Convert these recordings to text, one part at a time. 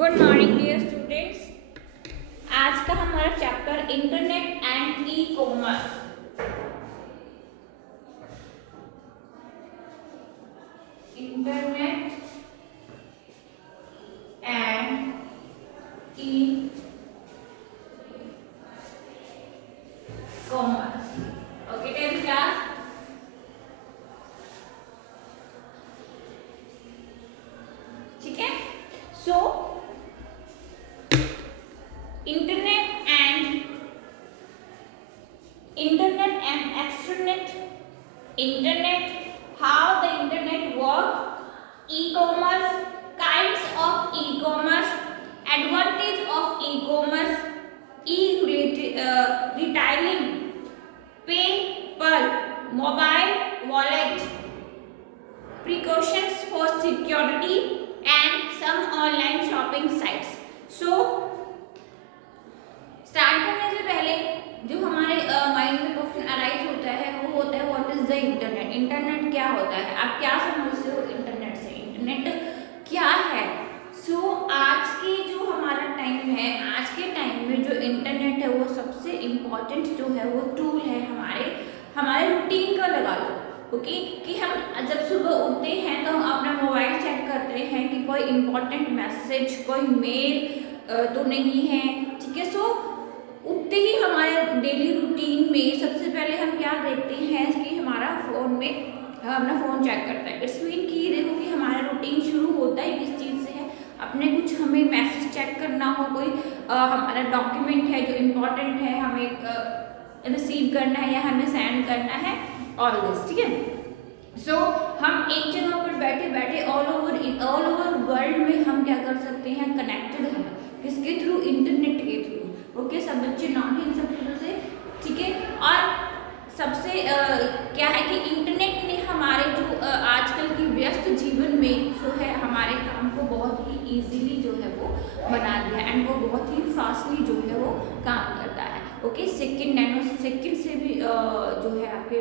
Good morning dear students. आज का हमारा chapter internet and e commerce. Internet and e commerce. Okay tenth class. ठीक है, सो internet and extranet, internet, how the internet work, e-commerce, kinds of e-commerce, advantage of e-commerce, retailing, PayPal, mobile wallet, precautions for security and some online shopping sites. So start करने से पहले जो हमारे mind में question arise होता है वो होता है what is the internet. Internet क्या होता है, आप क्या समझते हो इंटरनेट से, इंटरनेट क्या है। सो आज के जो हमारा टाइम है, आज के टाइम में जो इंटरनेट है वो सबसे इम्पॉर्टेंट जो है वो टूल है हमारे रूटीन का लगा लो। ओके, कि हम जब सुबह उठते हैं तो हम अपना मोबाइल चेक करते हैं कि कोई इम्पोर्टेंट मैसेज, कोई मेल तो नहीं है। ठीक है, सो उठते ही हमारे डेली रूटीन में सबसे पहले हम क्या देखते हैं कि हमारा फ़ोन में हम अपना फ़ोन चेक करता है। इट्स मीन कि देखो कि हमारा रूटीन शुरू होता है किस चीज़ से है, अपने कुछ हमें मैसेज चेक करना हो, कोई हमारा डॉक्यूमेंट है जो इम्पोर्टेंट है हमें रिसीव करना है या हमें सेंड करना है, ऑल दिस। ठीक है, सो हम एक जगह पर बैठे बैठे ऑल ओवर वर्ल्ड में हम क्या कर सकते हैं, कनेक्टेड हैं। किसके थ्रू, इंटरनेट के थ्रू। ओके, सब बच्चे नॉन इन सब चीज़ों से। ठीक है, और सबसे क्या है कि इंटरनेट ने हमारे जो आजकल की व्यस्त जीवन में जो है हमारे काम को बहुत ही इजीली जो है वो बना दिया एंड वो बहुत ही फास्टली जो है वो काम करता है। ओके, नैनो सेकेंड से भी जो है आपके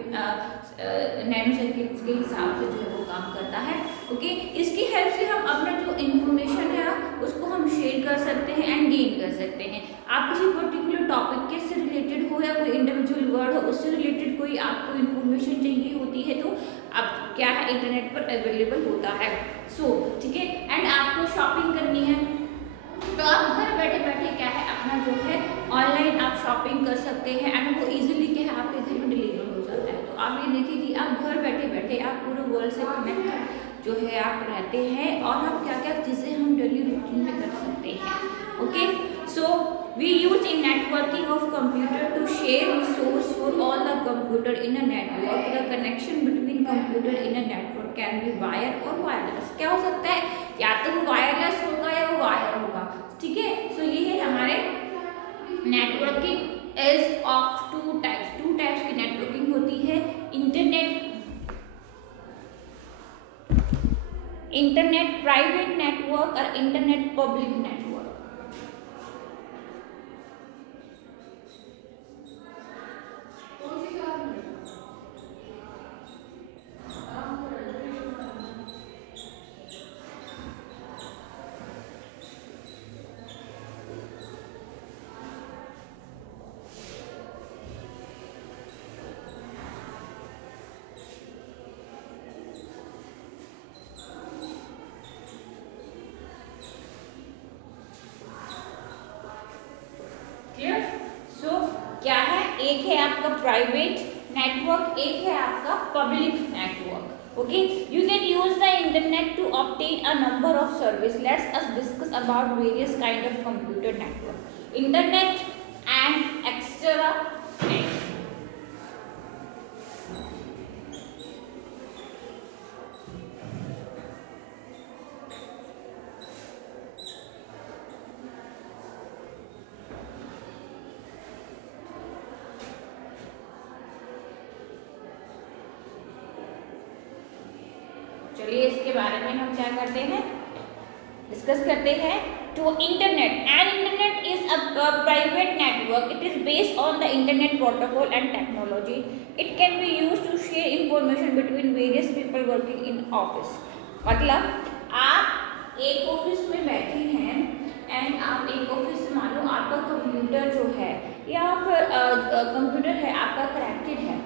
नैनो सेकेंड के हिसाब से जो है वो काम करता है। ओके, इसकी हेल्प से हम अपना जो इंफॉर्मेशन है उसको हम शेयर कर सकते हैं एंड गेन कर सकते हैं। आप किसी पर्टिकुलर टॉपिक के से रिलेटेड हो या कोई इंडिविजुअल वर्ड हो उससे रिलेटेड कोई आपको इन्फॉर्मेशन चाहिए होती है तो आप क्या है इंटरनेट पर अवेलेबल होता है। सो ठीक है, एंड आपको शॉपिंग करनी है तो आप घर बैठे बैठे क्या है अपना जो है ऑनलाइन आप शॉपिंग कर सकते हैं एंड वो इजीली क्या है आपके घर में डिलीवर हो जाता है। तो आप ये देखिए कि आप घर बैठे बैठे आप पूरे वर्ल्ड से कनेक्ट जो है आप रहते हैं और आप क्या क्या चीज़ें हम डेली रूटीन में कर सकते हैं। Okay, so we use in networking of computer to share resource for all the computer in a network. The connection between computer in a network can be wire or wireless. क्या हो सकता है, या तो वो वायरलेस होगा या वो वायर होगा। ठीक है, सो ये है हमारे networking is of two types की नेटवर्किंग होती है। इंटरनेट प्राइवेट नेटवर्क और इंटरनेट पब्लिक नेटवर्क। एक है आपका प्राइवेट नेटवर्क, एक है आपका public network. Okay, you can use the internet to obtain a number of service. Let's us discuss about various kind of computer network, internet and extra net. चलिए इसके बारे में हम क्या करते हैं, डिस्कस करते हैं। तो internet is a private network. It is based on the internet protocol and technology. It can be used to share information between various people working in office. मतलब आप एक ऑफिस में बैठे हैं कंप्यूटर जो है या फिर कंप्यूटर है आपका कनेक्टेड है,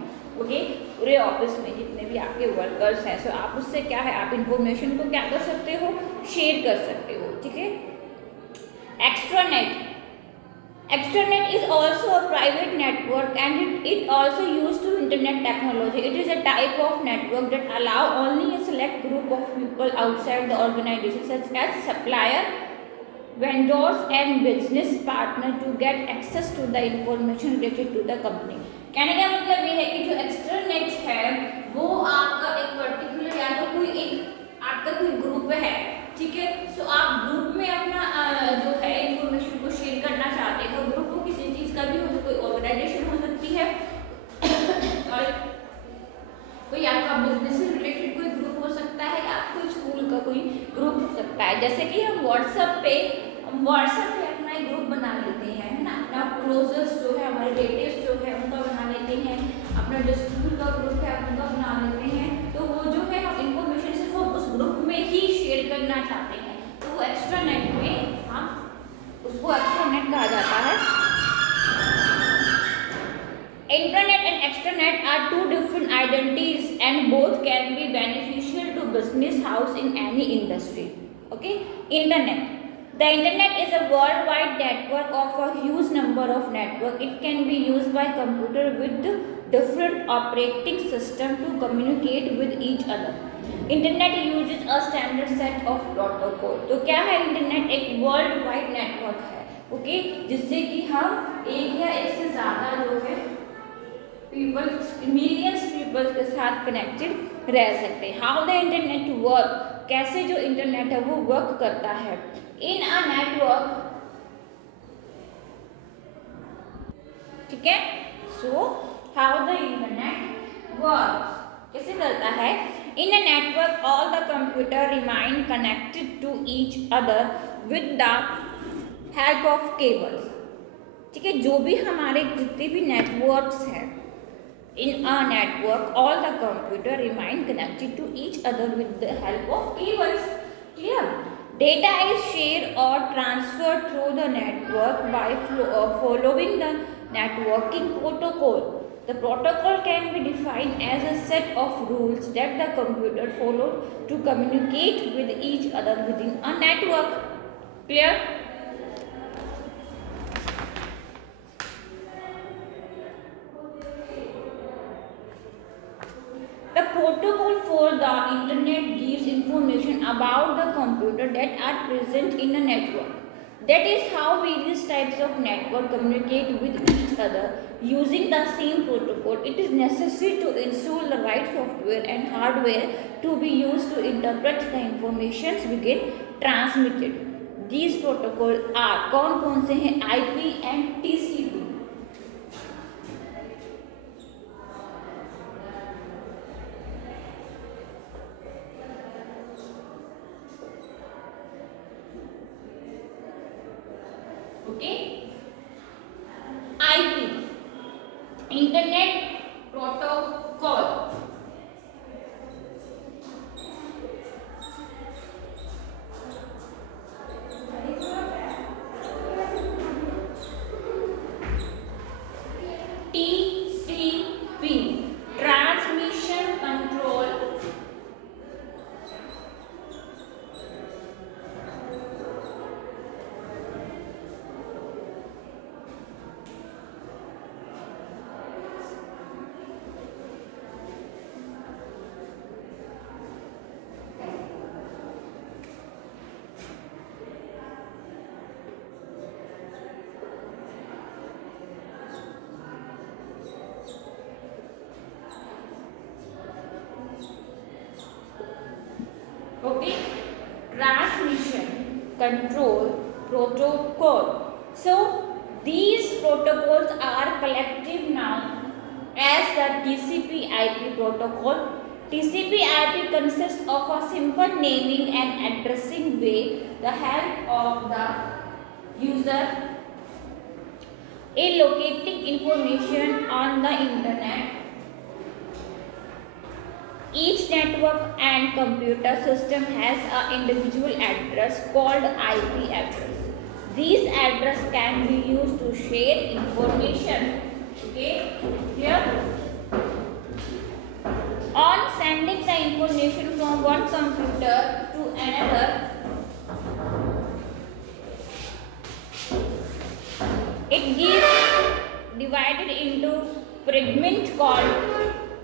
ओके, पूरे ऑफिस में जितने भी आपके वर्कर्स हैं, सो आप उससे क्या है, आप इंफॉर्मेशन को क्या कर सकते हो, शेयर कर सकते हो, ठीक है। Extranet, extranet is also a private network and it also used to internet technology. It is a type of network that allow only a select group of people outside the organization such as supplier, vendors and business partner to get access to the information related to the company. कहने का मतलब ये है कि जो एक्सट्रानेट है वो आपका एक पर्टिकुलर या तो कोई एक आपका कोई ग्रुप है, ठीक है, सो आप ग्रुप में अपना जो है इंफॉर्मेशन को शेयर करना चाहते हो, ग्रुप को किसी चीज़ का भी हो, कोई ऑर्गेनाइजेशन हो सकती है और कोई आपका बिजनेस से रिलेटेड कोई ग्रुप हो सकता है, या कोई स्कूल का कोई ग्रुप हो सकता है। जैसे कि हम व्हाट्सएप पे अपना एक ग्रुप बना लेते हैं, है ना, अपना क्लोजेस्ट जो है हमारे रिलेटिव्स जो है उनका बना लेते हैं, अपना जो स्कूल का ग्रुप है उनका बना लेते हैं, तो वो जो है हम इंफॉर्मेशन सिर्फ उस ग्रुप में ही शेयर करना चाहते हैं, तो वो एक्स्ट्रानेट में हम उसको एक्स्ट्रानेट कहा जाता है। Internet and extranet are two different identities and both can be beneficial to business house in any industry, okay. Internet, the internet is a worldwide network of a huge number of networks. It can be used by computer with different operating system to communicate with each other. Internet uses a standard set of protocol. तो क्या है internet? एक world wide network है, okay, जिससे कि हम एक या एक से ज़्यादा जो है पीपल्स, मिलियंस पीपल्स के साथ कनेक्टेड रह सकते हैं। हाउ द इंटरनेट वर्क, कैसे जो इंटरनेट है वो वर्क करता है। इन अ नेटवर्क, ठीक है, so how the internet works, कैसे करता है। In a network all the computer remain connected to each other with the help of cables, ठीक है, जो भी हमारे जितने भी नेटवर्क्स हैं, in a network all the computer remain connected to each other with the help of cables, clear। data is shared or transferred through the network by following the networking protocol. The protocol can be defined as a set of rules that the computer follow to communicate with each other within a network, clear। The protocol for the internet gives information about the computer that are present in a network. That is how various types of network communicate with each other using the same protocol. It is necessary to install the right software and hardware to be used to interpret the information being transmitted. These protocols are कौन से हैं? IP and TCP. Okay, IP, Internet Protocol, TCP, Transmission Control, okay, Transmission Control Protocol. So these protocols are collective known as the TCP/IP protocol. TCP/IP consists of a simple naming and addressing way the help of the user in locating information on the internet. Each network and computer system has an individual address called IP address. These addresses address can be used to share information. Okay, here on sending the information from one computer to another, it gives divided into fragment called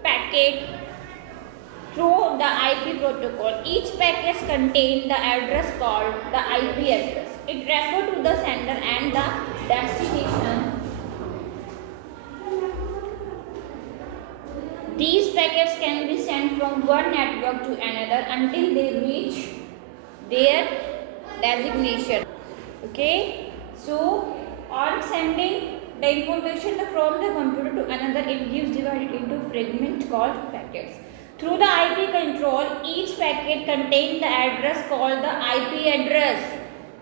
packet through the IP protocol. Each packet contains the address called the IP address. It refers to the sender and the destination. These packets can be sent from one network to another until they reach their destination. Okay, so on sending the information from the computer to another, it gives divided into fragment called packets. Through the IP control, each packet contains the address called the IP address.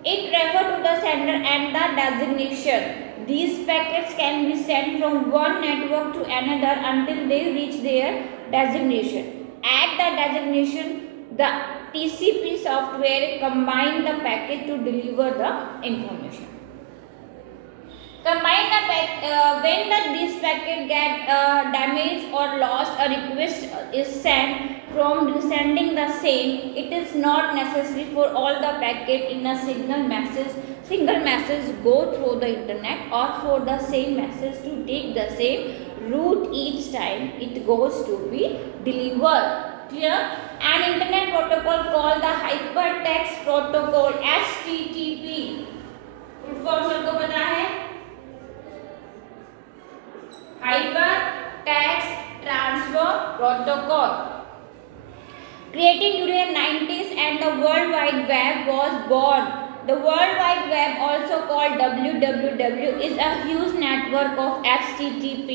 It refers to the sender and the destination. These packets can be sent from one network to another until they reach their destination. At the destination, the TCP software combines the packet to deliver the information. When this packet get damaged or lost, a request is sent. From resending the same, it is not necessary for all the packet in a single message go through the internet, or for the same message to take the same route each time it goes to be delivered. Clear? An internet protocol called the hypertext protocol, HTTP, full form सबको पता है? Hypertext Transfer Protocol, created during the 90s, and the World Wide Web was born. The World Wide Web, also called WWW, is a huge network of HTTP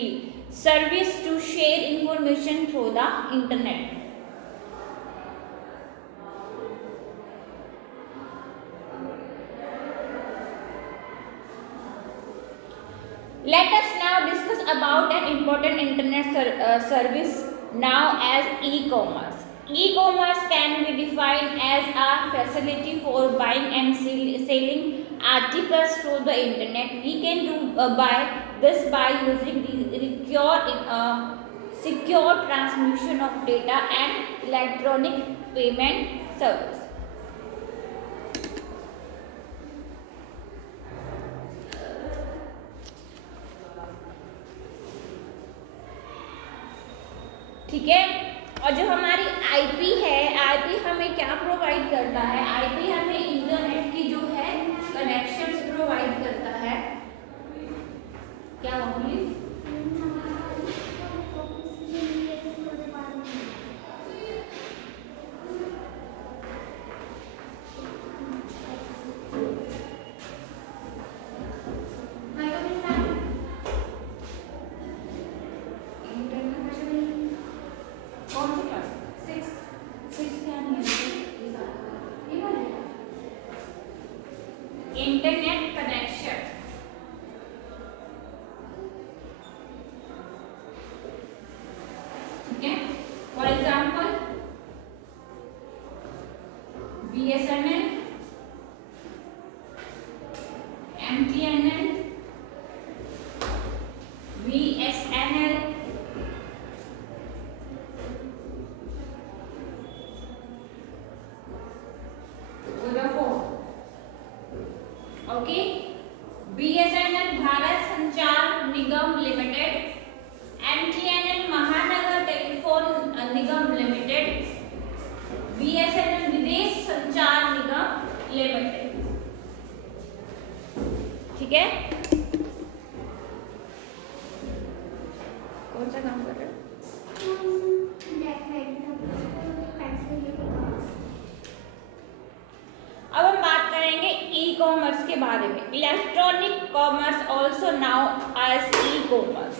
service to share information through the internet. Let us now discuss about an important internet service now as e-commerce. E-commerce can be defined as a facility for buying and selling articles through the internet. We can do this by using the secure transmission of data and electronic payment service. ठीक है, और जो हमारी IP है, IP हमें क्या provide करता है? आईपी हमें इंटरनेट की जो है कनेक्शंस प्रोवाइड करता है। क्या होगी? इंटरनेट कनेक्शन, ठीक है। For example BSNL, MTNL, VSNL, okay. BSNL Bharat संचार निगम लिमिटेड, MTNL महानगर टेलीफोन निगम लिमिटेड, BSNL विदेश संचार निगम लिमिटेड, ठीक है। कौन सा काम कर रहे हो? अब हम बात करेंगे ई कॉमर्स के बारे में। Electronic commerce, also now as e commerce,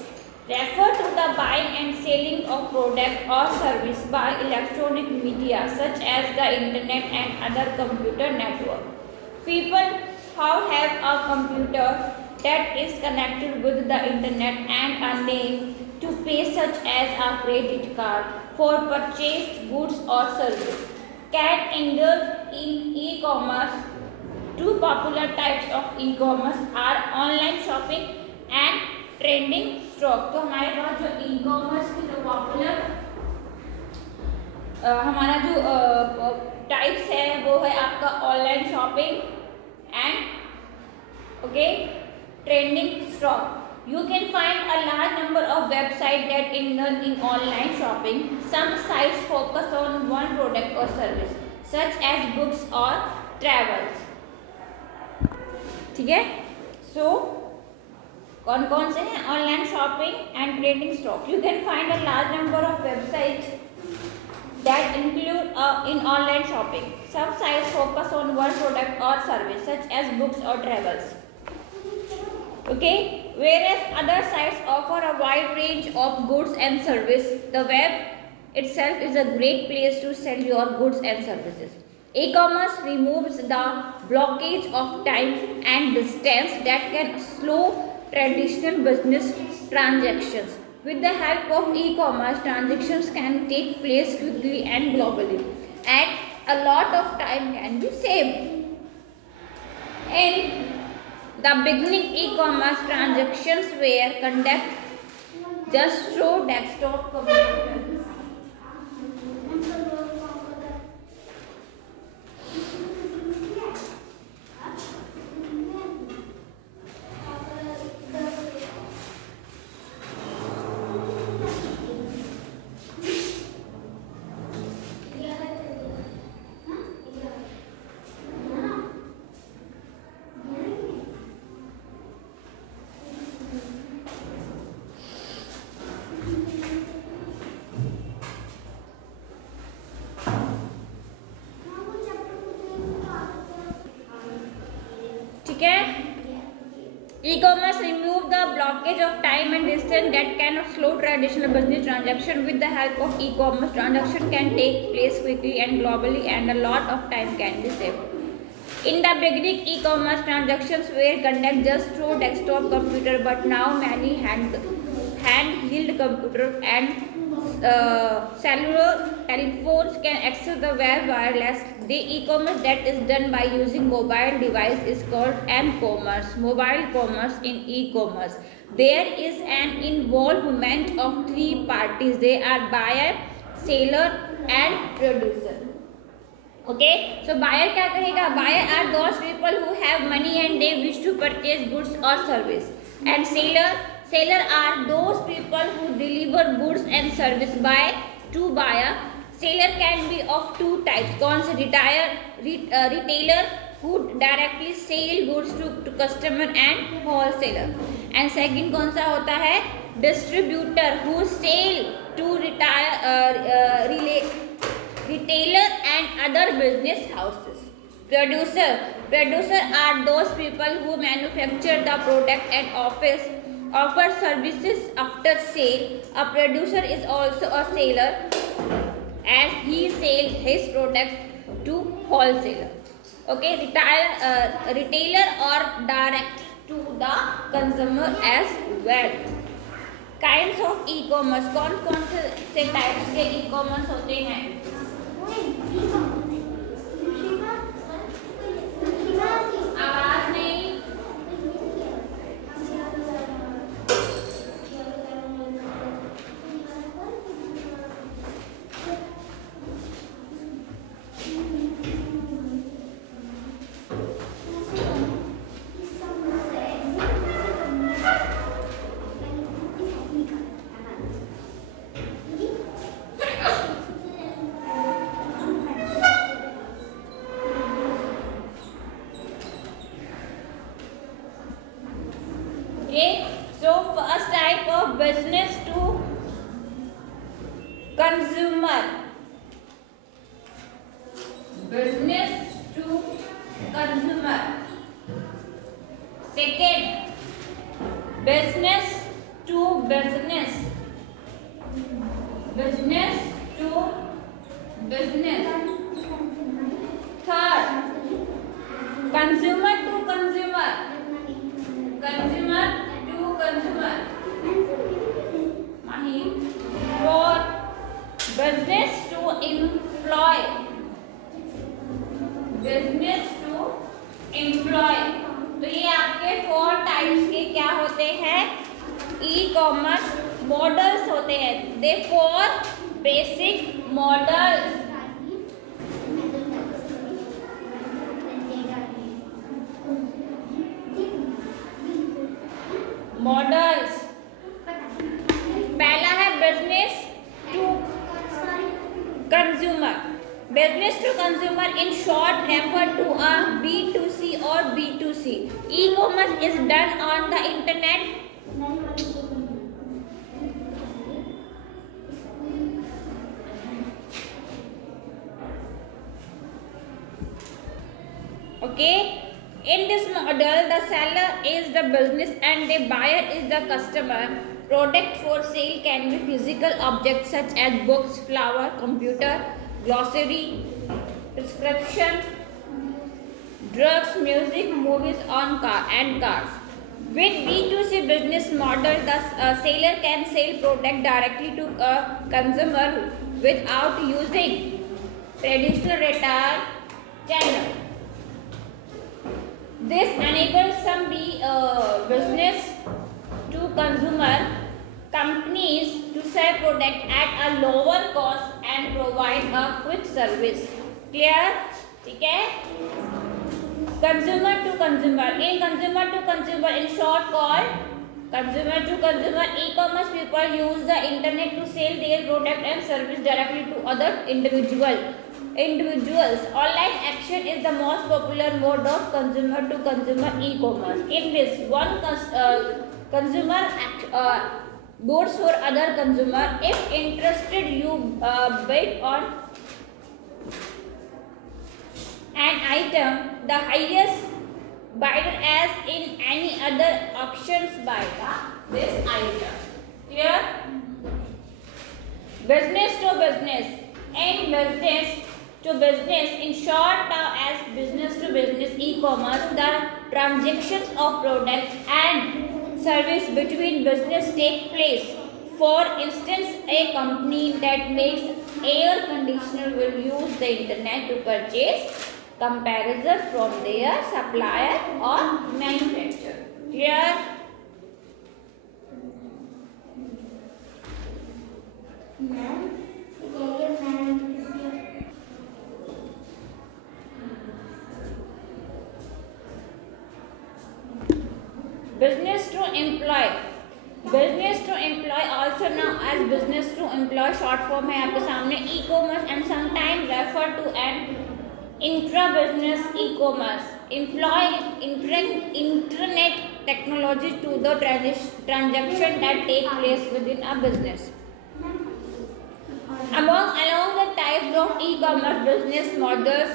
refer to the buying and selling of product और service by electronic media such as the internet and other computer network. People how have a computer that is connected with the internet and a name to pay such as a credit card for purchased goods or service can indulge in e-commerce Two popular types of e-commerce are online shopping and trending stock. तो हमारे पास जो e-commerce की जो popular हमारा जो types है वो है आपका online shopping and okay trending stock. You can find a large number of websites that indulge in online shopping. Some sites focus on one product or service, such as books or travels. ठीक है. So कौन कौन से हैं? Online shopping and trading stock. You can find a large number of websites that include in online shopping. Some sites focus on one product or service, such as books or travels. Okay, whereas other sites offer a wide range of goods and service. The web itself is a great place to sell your goods and services. E-commerce removes the blockage of time and distance that can slow traditional business transactions. With the help of e-commerce, transactions can take place quickly and globally, and a lot of time can be saved. In the beginning, e-commerce transactions were conducted just through desktop computers. E-commerce remove the blockage of time and distance that can slow traditional business transaction. With the help of e-commerce, transaction can take place quickly and globally, and a lot of time can be saved. In the beginning, e-commerce transactions were conducted just through desktop computer, but now many handheld computers and cellular telephones can access the web wirelessly. The e-commerce that is done by using mobile device is called m-commerce, mobile commerce. In e-commerce, there is an involvement of three parties. They are buyer, seller and producer. Okay, so buyer क्या करेगा? Buyer are those people who have money and they wish to purchase goods or service, and seller are those people who deliver goods and service by to buyer. Seller can be of two types. कौन से? retailer who directly sell goods to customer, and wholesaler. And second कौन सा होता है? distributor who sell to retailer and other business houses. Producer are those people who manufacture the product and offer services after sale. A producer is also a seller, as he sells his product to wholesaler. Okay, retailer or direct to the consumer as well. Kinds of e-commerce. कौन कौन से types के e-commerce होते हैं? आवाज नहीं. So first type of business to consumer. Business to consumer. Second, business to business. Business to business. Third, consumer to consumer. Consumer to consumer. Fourth, business to employ. Business to होते हैं? E commerce models होते हैं। दे 4 basic models. Models पहला है business to consumer. Business to consumer in short refer to a B2C और B2C। E-commerce is done on the internet. Okay, in this model the seller is the business and the buyer is the customer. Product for sale can be physical objects such as books, flower, computer, grocery, prescription, drugs, music, movies on cars. With B2C business model, the seller can sell product directly to a consumer without using traditional retail channel. This enables some business to consumer companies to sell product at a lower cost and provide a quick service. Clear? ठीक है? Consumer to consumer. In consumer to consumer, in short called consumer to consumer, e-commerce people use the internet to sell their product and service directly to other individuals. Online action is the most popular mode of consumer to consumer e-commerce. In this, one consumer bids for other consumer. If interested, you bid on an item. The highest bidder, as in any other auctions, buy this item. Clear? Business to business and business to business, in short as business to business e-commerce, the transactions of product and service between business take place. For instance, a company that makes air conditioner will use the internet to purchase comparison from their supplier or manufacturer. Clear? Business to employ. Business to employ, also known as business to employ, short form है आपके सामने e-commerce and sometimes refer to an intra-business e-commerce. Employ internet technology to the transaction that take place within a business. Along the types of e-commerce business models,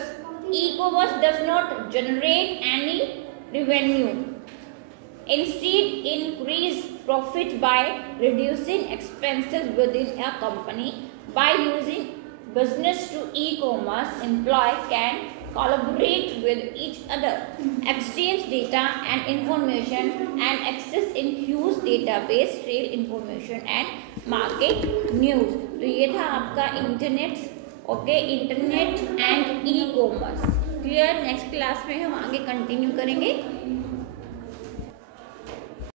e-commerce does not generate any revenue. Instead, increase profit by reducing expenses within a company. By using business to e-commerce, employees can collaborate with each other, exchange data and information, and access in huge database, trade information and market news. तो ये था आपका internet, okay, internet and e-commerce. Clear? Next class में हम आगे continue करेंगे।